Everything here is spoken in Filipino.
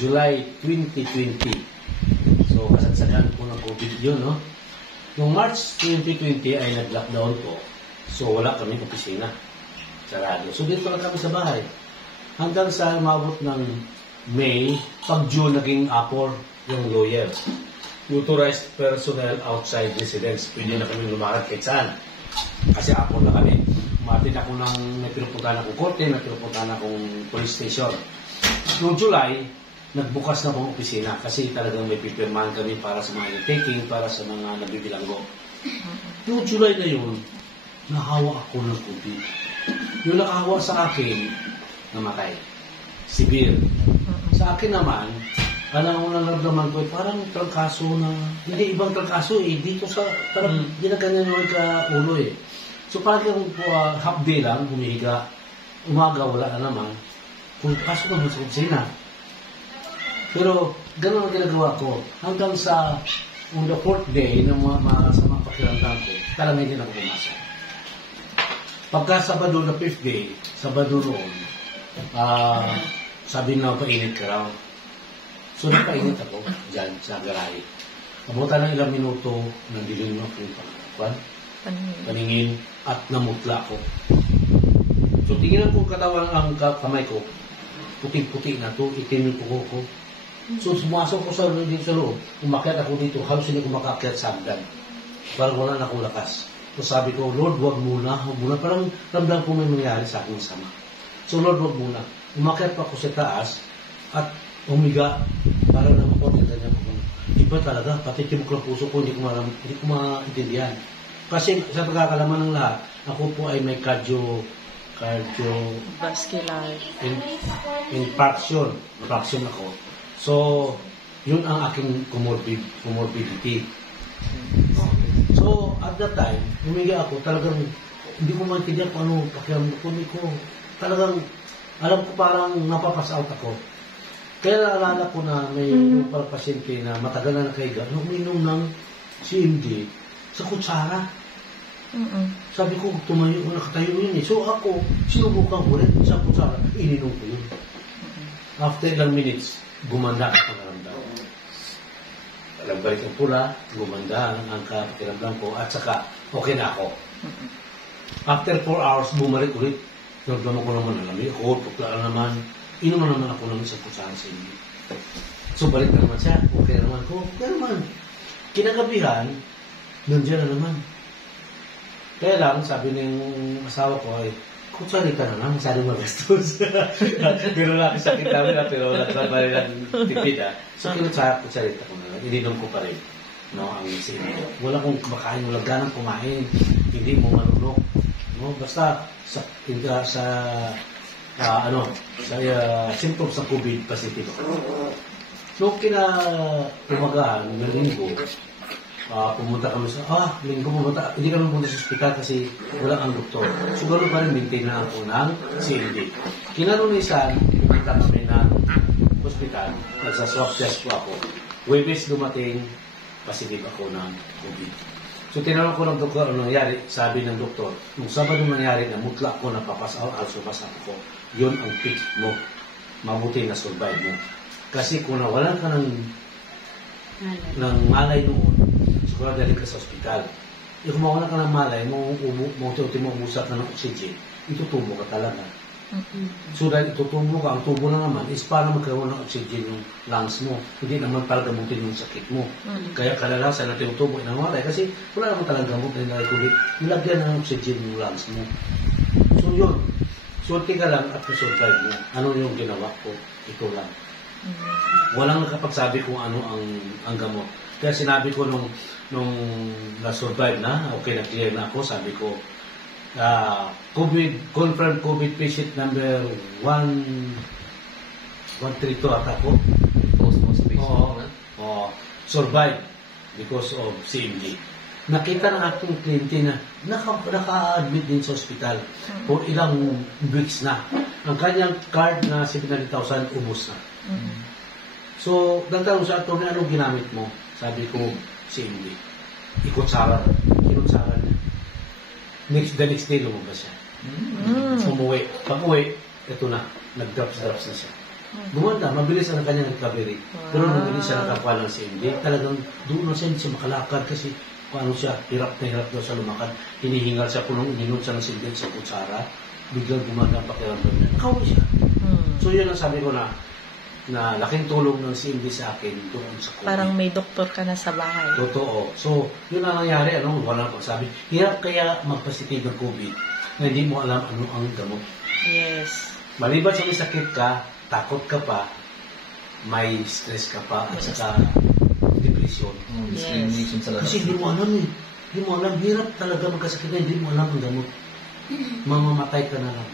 July 2020. So, kasagsagan po ng COVID yun, no? Noong March 2020 ay nag-lockdown po. So, wala kaming opisina. Sarado. So, dito lang kami sa bahay. Hanggang sa umabot ng May, pag June, naging APOR yung lawyer. Authorized personnel outside residence. Pwede na kami lumakad kahit saan. Kasi APOR na kami. Umatid ako ng may pinupuntahan akong korte, may pinupuntahan akong police station. Noong July, nagbukas na pong opisina kasi talagang may pipirmahan kami para sa mga taking, para sa mga nabibilanggo. Noong July na yun, nahawa ako ng COVID. Yung nakahawa sa akin, namatay. Severe. Sa akin naman, alam mo naramdaman ko, parang trangkaso na, hindi ibang trangkaso eh, dito sa, parang ginaganyan yung ka-ulo eh. So parang half day lang, humihiga, umaga, wala na naman, kung kaso naman sa opisina. Pero gano'n ang ginagawa ko. Hanggang sa on the 4th day ng mga pakiramdam ko, talagang hindi na ako pumasok. Pagka Sabado na 5th day, Sabado noon, sabi na painit ka raw. So napainit ako dyan sa garahe. Nabutan ng ilang minuto, nandiling mo ako yung paningin at namutla ko. So tingnan ko katawan ang kamay ko, puti-puti na to, itim yung kuko ko. So, sumasok ko sa loob, umakyat ako dito, halos hindi ko makakyat sa hagdan. Parang wala na akong lakas. So, sabi ko, Lord, wag muna. Parang ramdam ko may nangyari sa akin sama. So, Lord, wag muna. Umakyat pa ako sa taas at umiga para na makontinta niya ko. Iba talaga, pati tibok ng puso ko, hindi ko maintindihan. Kasi sa pagkakalaman ng lahat, ako po ay may vascular infarction ako. So, yun ang aking comorbidity. So, at that time, humiga ako, talagang hindi ko maintindihan kung ano pakiramdam ko. Talagang, alam ko parang napapass out ako. Kaya naalala ko na may yung parang pasyente na matagal na nakahiga, na uminom ng CMD sa kutsara. Sabi ko, tumayo, nakatayo yun eh. So ako, sinubukan ko rin sa kutsara, ininom ko yun. After ilang minutes, gumanda ang panaramdam. Balik ang pula, gumanda ang pakiramdam ko, at saka, okay na ako. After 4 hours, bumalik ulit. Nagdama ko naman alamig, putla naman. Inuman naman ako ng isang kutsara sa inyo. So balik na naman siya, okay naman ko. Okay naman. Kinagabihan, nandiyan na naman. Kaya lang, sabi ng asawa ko ay, kutsarita na lang, masyadong magastos. Pero nakisakit namin na, pero nagtrabaho lang tipid ah. So, kutsarita ko na lang, ininom ko pa rin. No, ang isip mo. Wala kong kumakain, wala ganang kumain, hindi mo manunok. No, basta sa symptoms ng COVID positive ako. So, umagahan, ng linggo, pumunta kami sa, linggo pumunta, hindi kami pumunta sa ospital kasi wala ang doktor. Siguro pa rin maintain na ako ng CND. Kinarunisan, pumunta kami ng ospital, nagsaswab test po ako. Webes dumating, positive ako ng COVID. So tinanong ko ng doktor, ano nangyari? Sabi ng doktor, nung Sabado nangyari na mutla ko, napapasaw, also pasaw ko, yun ang fix mo. Mabuti na survive mo. Kasi kung nawalan ka ng malay noon, siguro dali ka sa ospital. Kung mawala ka ng malay, mauti-uti mo umusak ka ng oxygen, itutubo ka talaga. So dahil itutubo ka, ang tubo na naman is para magkaroon ng oxygen yung lungs mo. Hindi naman para gamutin yung sakit mo. Kaya kalalasan na tinutubo ng malay kasi wala naman talagang gamot na nilagay. Nilagyan ng oxygen yung lungs mo. So yun. Swerte ka lang at na-survive mo. Ano yung ginawa ko? Ito lang. Walang nakapagsabi kung ano ang gamot. Kaya sinabi ko nung na-survive na, okay, na-clear na ako, sabi ko, confirmed COVID patient number 132 at ako. Post patient. Survive because of CMD. Nakita ng aking kliyente na naka-admit din sa ospital for ilang weeks na. Ang kanyang card na 700,000 ubos na. So, nagtanong sa attorney, anong ginamit mo? Sabi ko, CMD. Ikutsara. Kinutsara niya. The next day, lumabas siya. Umuwi. Pag-uwi, ito na. Nag-drops na siya. Gumanda, mabilis ang kanyang recovery. Pero nung hindi siya Wow. nakakuha ng CMD, talagang doon na siya, hindi siya makalakad kasi paano siya, hirap na hirap daw sa lumakad. Hinihingal siya, punong ininot siya ng CMD sa kutsara, biglang gumanda ang pakiramdam niya. Nakauwi siya. So yun ang sabi ko na laking tulong ng CMD sa akin doon sa COVID. Parang may doktor ka na sa bahay. Totoo. So, yun ang nangyari, walang pagsabi. Hirap kaya magpositive ng COVID na hindi mo alam ano ang gamot. Yes. Maliban sa may sakit ka, takot ka pa, may stress ka pa, at saka depression. Discrimination sa lahat. Kasi hindi mo alam eh. Hindi mo alam, hirap talaga magkasakit na hindi mo alam ang gamot. Mamamatay ka na lang.